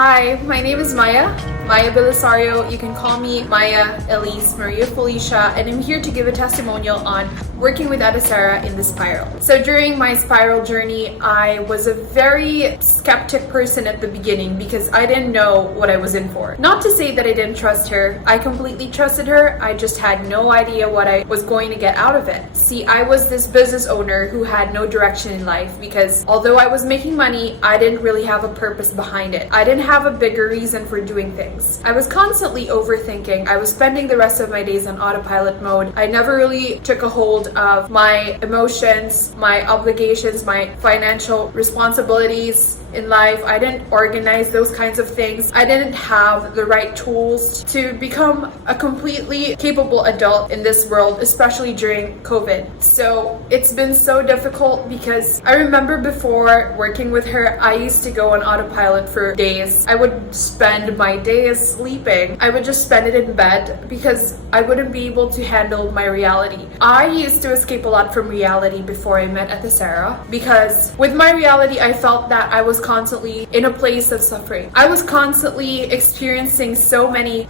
Hi, my name is Maya Belisario. You can call me Maya, Elise, Maria Felicia, and I'm here to give a testimonial on working with Sara in the spiral. So during my spiral journey, I was a very skeptic person at the beginning because I didn't know what I was in for. Not to say that I didn't trust her. I completely trusted her. I just had no idea what I was going to get out of it. See, I was this business owner who had no direction in life because although I was making money, I didn't really have a purpose behind it. I didn't have a bigger reason for doing things. I was constantly overthinking. I was spending the rest of my days on autopilot mode. I never really took a hold of my emotions, my obligations, my financial responsibilities in life. I didn't organize those kinds of things. I didn't have the right tools to become a completely capable adult in this world, especially during COVID. So it's been so difficult because I remember before working with her, I used to go on autopilot for days. I would spend my days sleeping. I would just spend it in bed because I wouldn't be able to handle my reality. I used to escape a lot from reality before I met Sara because with my reality, I felt that I was constantly in a place of suffering. I was constantly experiencing so many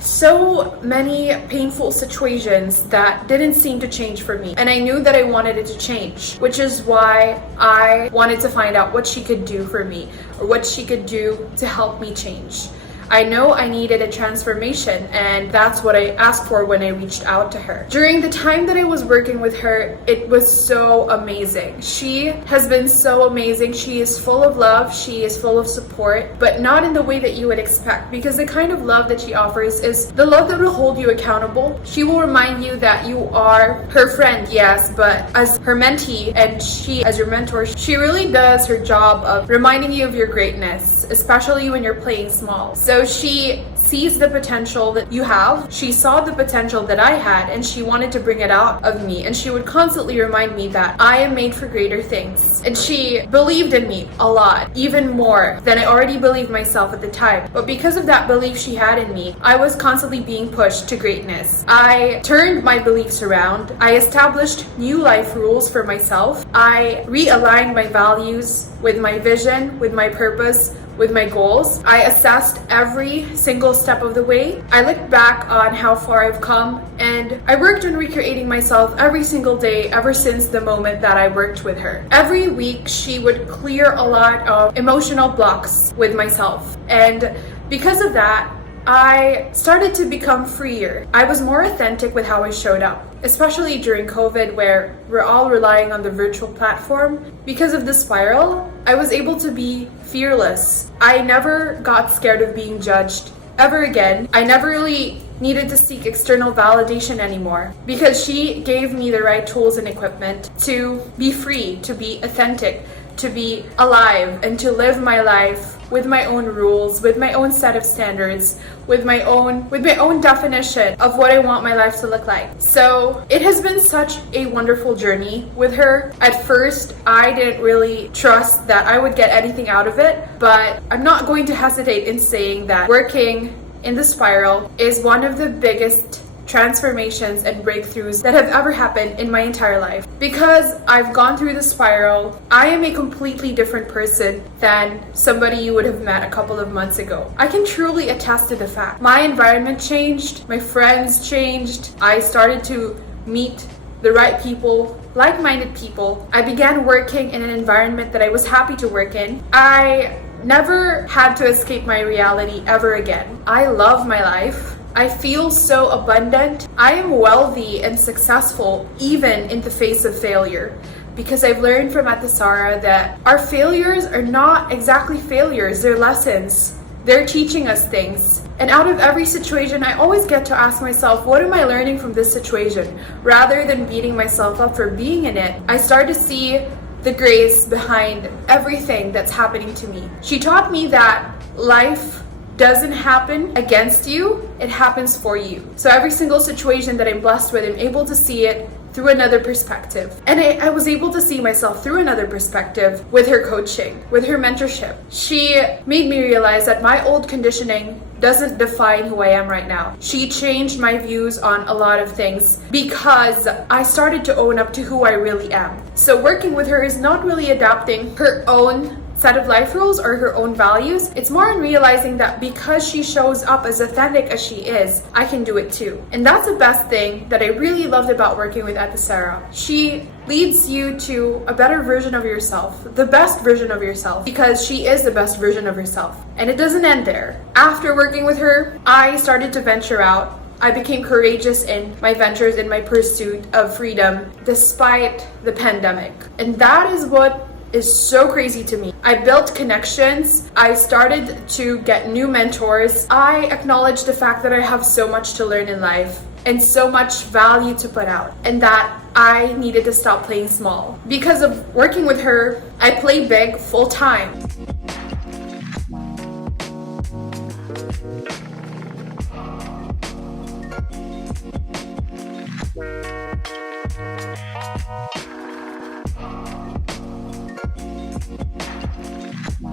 painful situations that didn't seem to change for me. And I knew that I wanted it to change, which is why I wanted to find out what she could do for me or what she could do to help me change. I know I needed a transformation, and that's what I asked for when I reached out to her. During the time that I was working with her, it was so amazing. She has been so amazing. She is full of love. She is full of support, but not in the way that you would expect, because the kind of love that she offers is the love that will hold you accountable. She will remind you that you are her friend, yes, but as her mentee and she as your mentor, she really does her job of reminding you of your greatness, especially when you're playing small. So she sees the potential that you have. She saw the potential that I had, and she wanted to bring it out of me. And she would constantly remind me that I am made for greater things. And she believed in me a lot, even more than I already believed myself at the time. But because of that belief she had in me, I was constantly being pushed to greatness. I turned my beliefs around. I established new life rules for myself. I realigned my values with my vision, with my purpose, with my goals. I assessed every single step of the way. I looked back on how far I've come, and I worked on recreating myself every single day ever since the moment that I worked with her. Every week, she would clear a lot of emotional blocks with myself. And because of that, I started to become freer. I was more authentic with how I showed up, especially during COVID, where we're all relying on the virtual platform. Because of the spiral, I was able to be fearless. I never got scared of being judged ever again. I never really needed to seek external validation anymore because she gave me the right tools and equipment to be free, to be authentic, to be alive, and to live my life with my own rules, with my own set of standards, with my own definition of what I want my life to look like. So it has been such a wonderful journey with her. At first, I didn't really trust that I would get anything out of it, but I'm not going to hesitate in saying that working in the spiral is one of the biggest transformations and breakthroughs that have ever happened in my entire life. Because I've gone through the spiral, I am a completely different person than somebody you would have met a couple of months ago. I can truly attest to the fact. My environment changed, my friends changed, I started to meet the right people, like-minded people. I began working in an environment that I was happy to work in. I never had to escape my reality ever again. I love my life. I feel so abundant. I am wealthy and successful even in the face of failure, because I've learned from Sara that our failures are not exactly failures, they're lessons. They're teaching us things. And out of every situation, I always get to ask myself, what am I learning from this situation? Rather than beating myself up for being in it, I start to see the grace behind everything that's happening to me. She taught me that life doesn't happen against you, it happens for you. So every single situation that I'm blessed with, I'm able to see it through another perspective. And I was able to see myself through another perspective with her coaching, with her mentorship. She made me realize that my old conditioning doesn't define who I am right now. She changed my views on a lot of things because I started to own up to who I really am. So working with her is not really adapting her own set of life rules or her own values. It's more in realizing that because she shows up as authentic as she is, I can do it too. And that's the best thing that I really loved about working with Ate Sara. She leads you to a better version of yourself, the best version of yourself, because she is the best version of herself. And it doesn't end there. After working with her, I started to venture out. I became courageous in my ventures, in my pursuit of freedom, despite the pandemic. And that is what is so crazy to me. I built connections. I started to get new mentors. I acknowledged the fact that I have so much to learn in life and so much value to put out, and that I needed to stop playing small. Because of working with her, I play big full time.